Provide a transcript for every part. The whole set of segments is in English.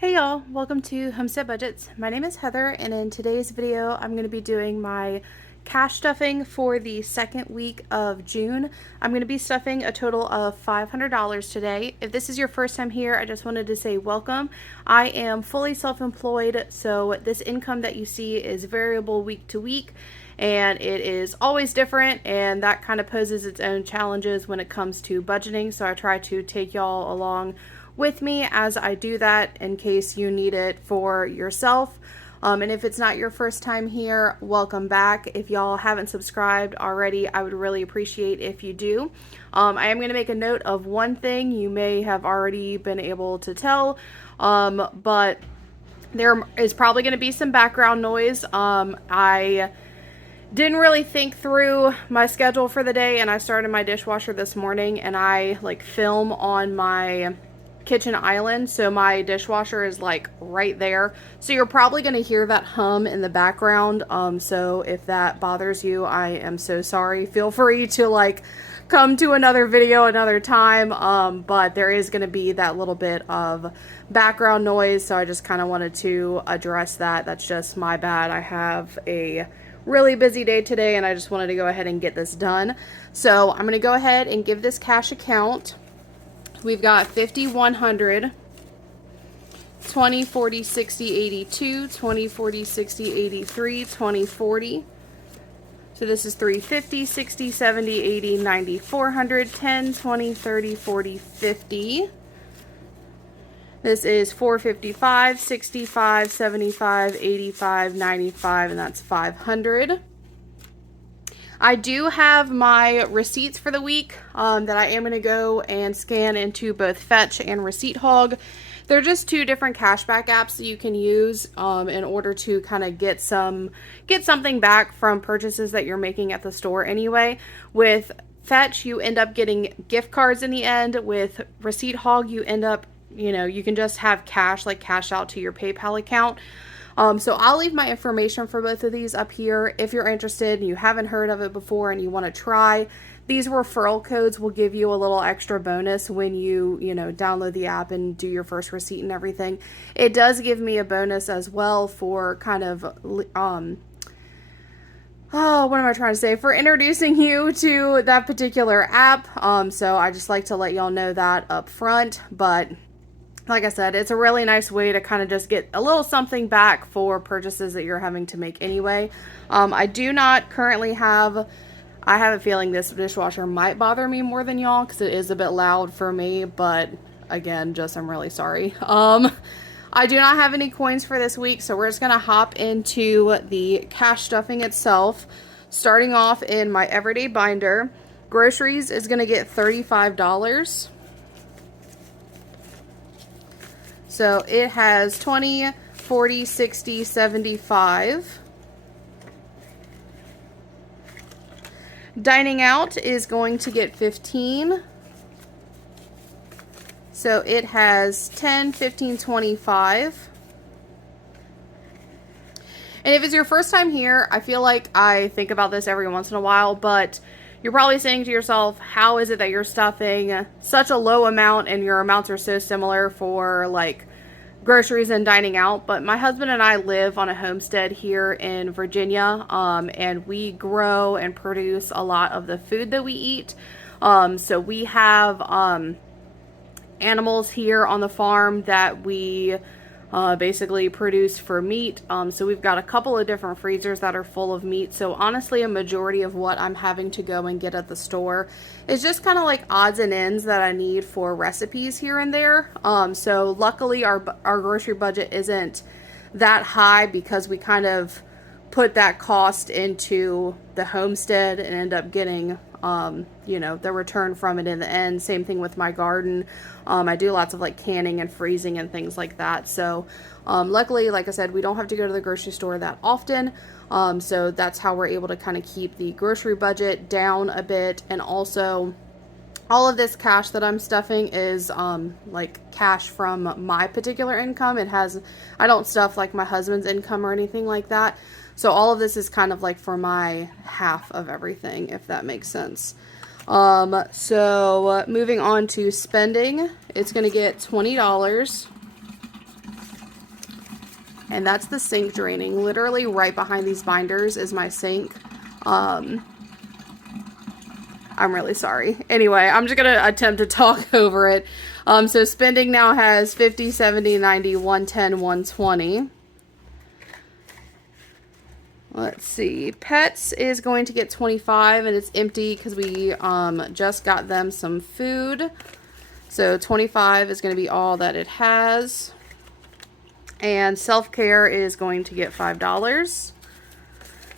Hey y'all, welcome to Homestead Budgets. My name is Heather, and in today's video I'm going to be doing my cash stuffing for the second week of June. I'm going to be stuffing a total of $500 today. If this is your first time here, I just wanted to say welcome. I am fully self-employed, so this income that you see is variable week to week, and it is always different, and that kind of poses its own challenges when it comes to budgeting, so I try to take y'all along with me as I do that in case you need it for yourself. And if it's not your first time here, welcome back. If y'all haven't subscribed already, I would really appreciate if you do. I am going to make a note of one thing you may have already been able to tell, but there is probably going to be some background noise. I didn't really think through my schedule for the day, and I started my dishwasher this morning, and I film on my kitchen island, so my dishwasher is right there, so you're probably going to hear that hum in the background. So if that bothers you, I am so sorry. Feel free to come to another video another time, but there is going to be that little bit of background noise, so I just kind of wanted to address that. That's just my bad. I have a really busy day today, and I just wanted to go ahead and get this done. So I'm going to go ahead and give this cash account. We've got 50, 100, 20, 40, 60, 82, 20, 40, 60, 83, 20, 40. So this is 350, 60, 70, 80, 90, 400, 10, 20, 30, 40, 50. This is 455, 65, 75, 85, 95, and that's 500. I do have my receipts for the week that I am going to go and scan into both Fetch and Receipt Hog. They're just two different cashback apps that you can use in order to kind of get something back from purchases that you're making at the store anyway. With Fetch, you end up getting gift cards in the end. With Receipt Hog, you end up, you can just have cash, cash out to your PayPal account. So I'll leave my information for both of these up here. If you're interested and you haven't heard of it before and you want to try, these referral codes will give you a little extra bonus when you download the app and do your first receipt and everything. It does give me a bonus as well for kind of, what am I trying to say? For introducing you to that particular app. So I just like to let y'all know that up front, but like I said, it's a really nice way to kind of just get a little something back for purchases that you're having to make anyway. I do not currently have, I have a feeling this dishwasher might bother me more than y'all because it is a bit loud for me, but again, I'm really sorry. I do not have any coins for this week, so we're just going to hop into the cash stuffing itself. Starting off in my everyday binder, groceries is going to get $35. So it has 20, 40, 60, 75. Dining out is going to get 15. So it has 10, 15, 25. And if it's your first time here, I feel like I think about this every once in a while, but you're probably saying to yourself, how is it that you're stuffing such a low amount and your amounts are so similar for groceries and dining out? But my husband and I live on a homestead here in Virginia, and we grow and produce a lot of the food that we eat. So we have animals here on the farm that we basically produce for meat. So we've got a couple of different freezers that are full of meat. So honestly, a majority of what I'm having to go and get at the store is just kind of odds and ends that I need for recipes here and there. So luckily our grocery budget isn't that high because we kind of put that cost into the homestead and end up getting the return from it in the end. Same thing with my garden. I do lots of canning and freezing and things like that. So luckily, like I said, we don't have to go to the grocery store that often. So that's how we're able to kind of keep the grocery budget down a bit. And also, all of this cash that I'm stuffing is cash from my particular income. I don't stuff my husband's income or anything like that. So all of this is kind of for my half of everything, if that makes sense. So moving on to spending, it's going to get $20. and that's the sink draining. Literally right behind these binders is my sink. I'm really sorry. Anyway, I'm just going to attempt to talk over it. So spending now has 50, 70, 90, 110, 120. Let's see. Pets is going to get 25, and it's empty because we just got them some food. So 25 is going to be all that it has. And self-care is going to get $5.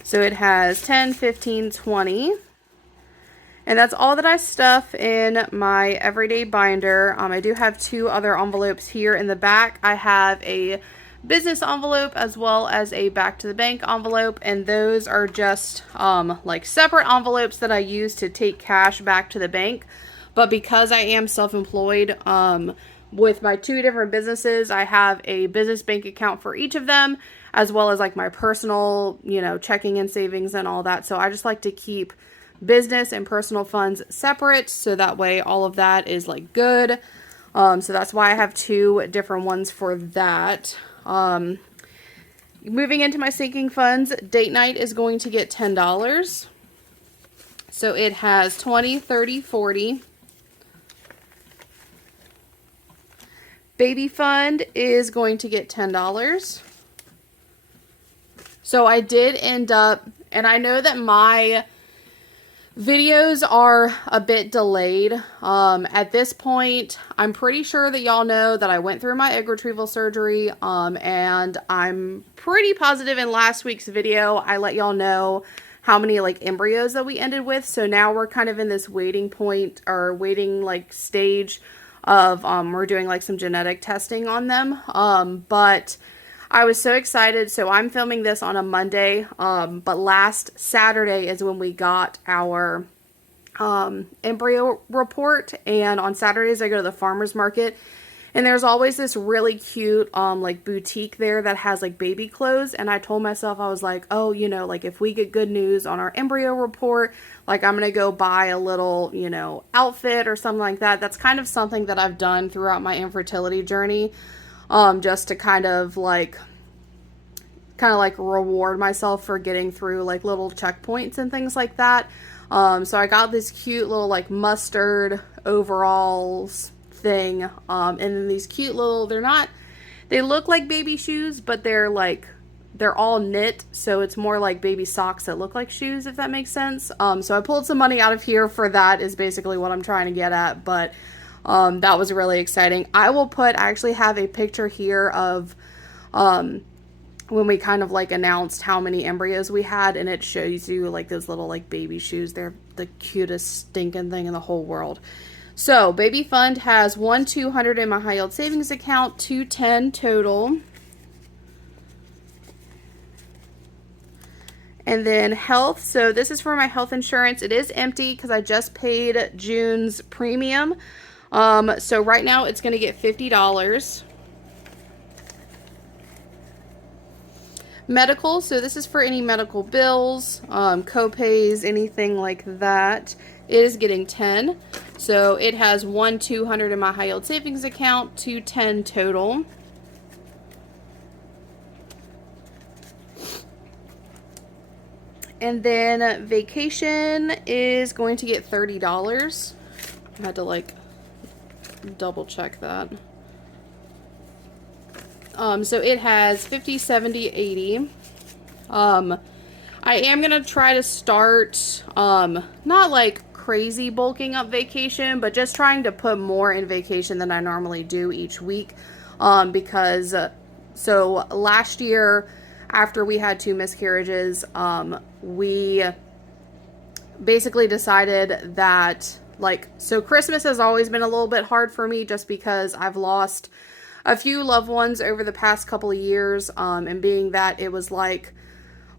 So it has 10, 15, 20. And that's all that I stuff in my everyday binder. I do have 2 other envelopes here in the back. I have a business envelope as well as a back to the bank envelope, and those are just like separate envelopes that I use to take cash back to the bank. But because I am self-employed with my 2 different businesses, I have a business bank account for each of them, as well as like my personal, checking and savings and all that. So I just like to keep business and personal funds separate, so that way all of that is like good. So that's why I have 2 different ones for that. Moving into my sinking funds, date night is going to get $10. So it has 20, 30, 40. Baby fund is going to get $10. So I did end up, and I know that my videos are a bit delayed. At this point, I'm pretty sure that y'all know that I went through my egg retrieval surgery, and I'm pretty positive in last week's video I let y'all know how many like embryos that we ended with. So now we're kind of in this waiting point, or waiting like stage of we're doing like some genetic testing on them. But I was so excited. So I'm filming this on a Monday, but last Saturday is when we got our embryo report, and on Saturdays I go to the farmer's market, and there's always this really cute like boutique there that has like baby clothes. And I told myself, I was like, oh, like if we get good news on our embryo report, like I'm gonna go buy a little outfit or something like that. That's kind of something that I've done throughout my infertility journey, just to kind of like reward myself for getting through like little checkpoints and things like that. So I got this cute little like mustard overalls thing, and then these cute little, they look like baby shoes, but they're all knit, so it's more like baby socks that look like shoes, if that makes sense. So I pulled some money out of here for that, is basically what I'm trying to get at. But that was really exciting. I actually have a picture here of when we kind of like announced how many embryos we had, and it shows you like those little like baby shoes. They're the cutest stinking thing in the whole world. So baby fund has 200 in my high yield savings account, 210 total. And then health, so this is for my health insurance. It is empty because I just paid June's premium. So right now it's going to get $50. Medical, so this is for any medical bills, co-pays, anything like that. It is getting 10. So it has 200 in my high yield savings account, 210 total. And then vacation is going to get $30. I had to like double check that. So it has 50, 70, 80. I am going to try to start, not like crazy bulking up vacation, but just trying to put more in vacation than I normally do each week. Because, so last year, after we had 2 miscarriages, we basically decided that, so Christmas has always been a little bit hard for me just because I've lost a few loved ones over the past couple of years, and being that it was like,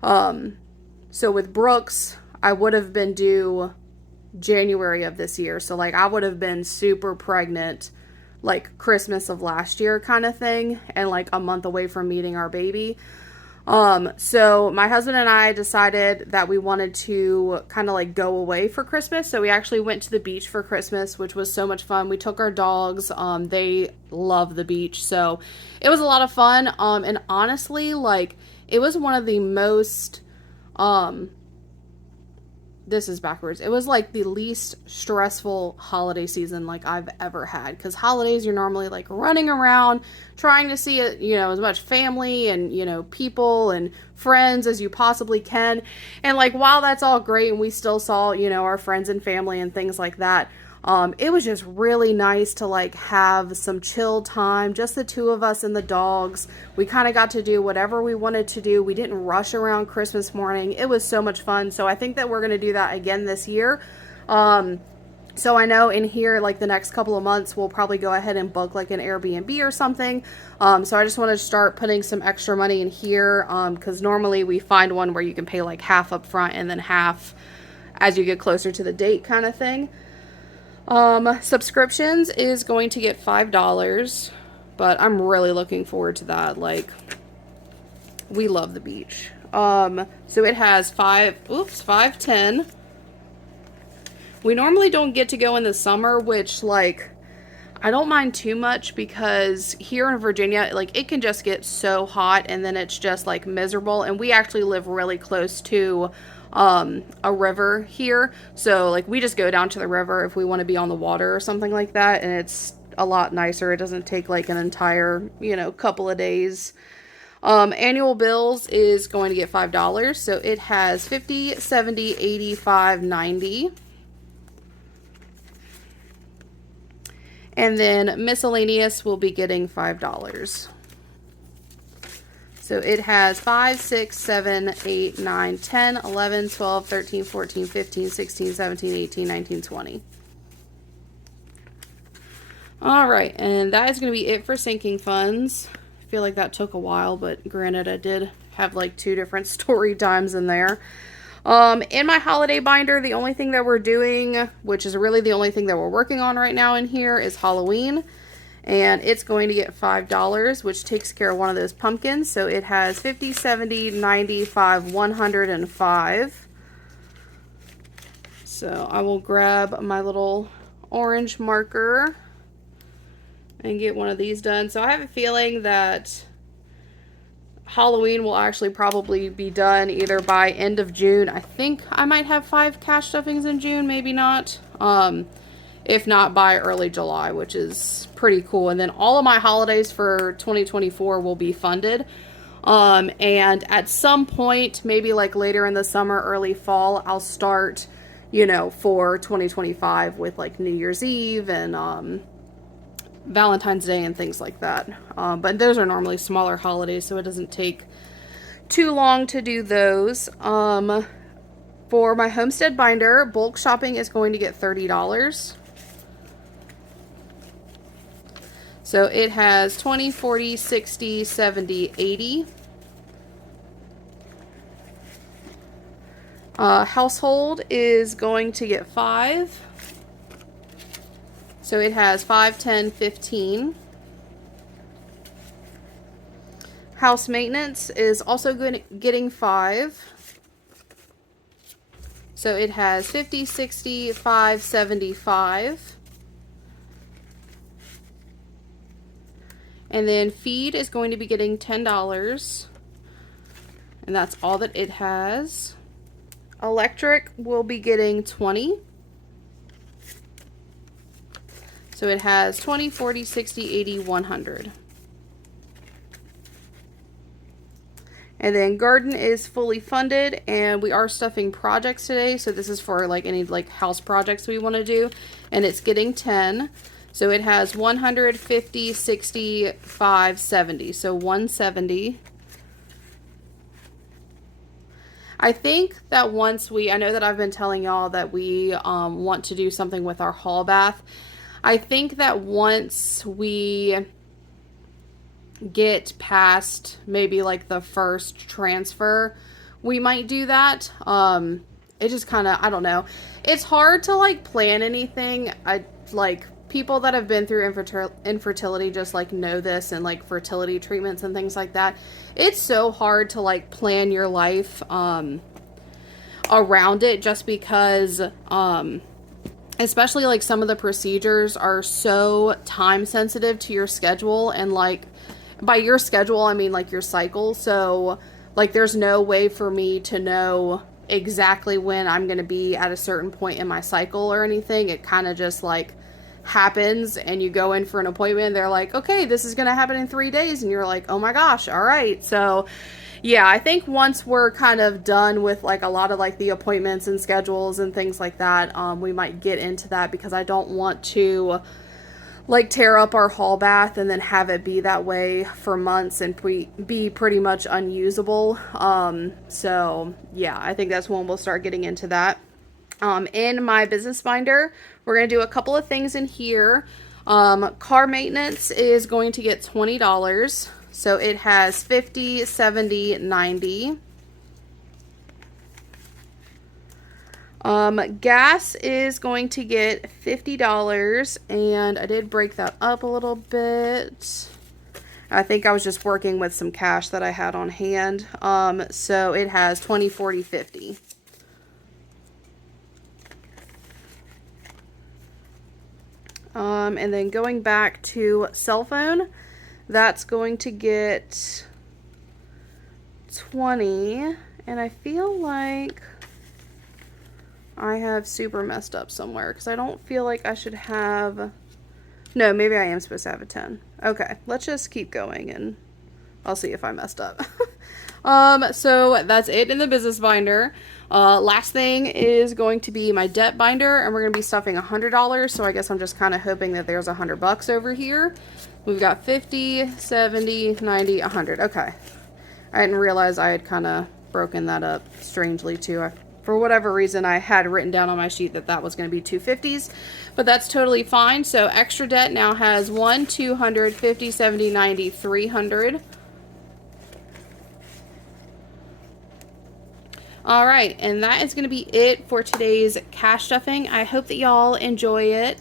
so with Brooks, I would have been due January of this year, so like I would have been super pregnant like Christmas of last year kind of thing, and like a month away from meeting our baby. So my husband and I decided that we wanted to kind of like go away for Christmas. So we actually went to the beach for Christmas, which was so much fun. We took our dogs. They love the beach. So it was a lot of fun. And honestly, like it was one of the most, this is backwards. It was like the least stressful holiday season like I've ever had, because holidays you're normally like running around trying to see it, you know, as much family and, you know, people and friends as you possibly can. And like while that's all great and we still saw, you know, our friends and family and things like that, it was just really nice to like have some chill time, just the two of us and the dogs. We kind of got to do whatever we wanted to do. We didn't rush around Christmas morning. It was so much fun. So I think that we're going to do that again this year. So I know in here, like the next couple of months, we'll probably go ahead and book like an Airbnb or something. So I just want to start putting some extra money in here, because normally we find one where you can pay like half up front and then half as you get closer to the date kind of thing. Subscriptions is going to get $5, but I'm really looking forward to that. Like, we love the beach. So it has 510. We normally don't get to go in the summer, which like I don't mind too much, because here in Virginia, like it can just get so hot and then it's just like miserable. And we actually live really close to a river here, so like we just go down to the river if we want to be on the water or something like that, and it's a lot nicer. It doesn't take like an entire, you know, couple of days. Annual bills is going to get $5, so it has 50, 70, 85, 90. And then miscellaneous will be getting $5. So it has 5, 6, 7, 8, 9, 10, 11, 12, 13, 14, 15, 16, 17, 18, 19, 20. All right, and that is going to be it for sinking funds. I feel like that took a while, but granted, I did have like 2 different story times in there. In my holiday binder, the only thing that we're doing, which is really the only thing that we're working on right now in here, is Halloween. And it's going to get $5, which takes care of one of those pumpkins. So it has 50, 70, 95, 105. So I will grab my little orange marker and get one of these done. So I have a feeling that Halloween will actually probably be done either by end of June. I think I might have 5 cash stuffings in June, maybe not. If not by early July, which is pretty cool. And then all of my holidays for 2024 will be funded. And at some point, maybe like later in the summer, early fall, I'll start, you know, for 2025 with like New Year's Eve and Valentine's Day and things like that. But those are normally smaller holidays, so it doesn't take too long to do those. For my homestead binder, bulk shopping is going to get $30. So it has 20, 40, 60, 70, 80. Household is going to get 5. So it has 5, 10, 15. House maintenance is also getting 5. So it has 50, 60, 5, 75. And then feed is going to be getting $10. And that's all that it has. Electric will be getting 20. So it has 20, 40, 60, 80, 100. And then garden is fully funded, and we are stuffing projects today. So this is for like any like house projects we want to do, and it's getting 10. So it has 150, 60, 5, 70. So 170. I think that once I know that I've been telling y'all that we want to do something with our hall bath. I think that once we get past maybe like the first transfer, we might do that. It just kind of, I don't know. It's hard to like plan anything. people that have been through infertility just like know this, and like fertility treatments and things like that. It's so hard to like plan your life around it, just because especially like some of the procedures are so time sensitive to your schedule, and like by your schedule I mean like your cycle. So like there's no way for me to know exactly when I'm going to be at a certain point in my cycle or anything. It kind of just like happens, and you go in for an appointment, they're like, okay, this is going to happen in 3 days, and you're like, oh my gosh, all right. So yeah, I think once we're kind of done with like a lot of like the appointments and schedules and things like that, we might get into that, because I don't want to like tear up our hall bath and then have it be that way for months and be pretty much unusable. So yeah, I think that's when we'll start getting into that. In my business binder, we're going to do a couple of things in here. Car maintenance is going to get $20. So it has 50, 70, 90. Gas is going to get $50, and I did break that up a little bit. I think I was just working with some cash that I had on hand. So it has 20, 40, 50. And then going back to cell phone, that's going to get 20, and I feel like I have super messed up somewhere, because I don't feel like I should have, no, maybe I am supposed to have a 10. Okay, let's just keep going and I'll see if I messed up. So that's it in the business binder. Last thing is going to be my debt binder, and we're going to be stuffing $100. So I guess I'm just kind of hoping that there's $100 over here. We've got 50, 70, 90, 100. Okay. I didn't realize I had kind of broken that up strangely too. For whatever reason, I had written down on my sheet that that was going to be 250s, but that's totally fine. So extra debt now has 1, 200, 50, 70, 90, 300. All right, and that is going to be it for today's cash stuffing. I hope that y'all enjoyed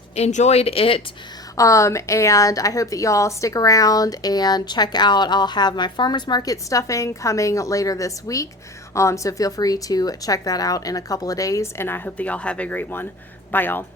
it. And I hope that y'all stick around and check out, I'll have my farmers market stuffing coming later this week. So feel free to check that out in a couple of days, and I hope that y'all have a great one. Bye, y'all.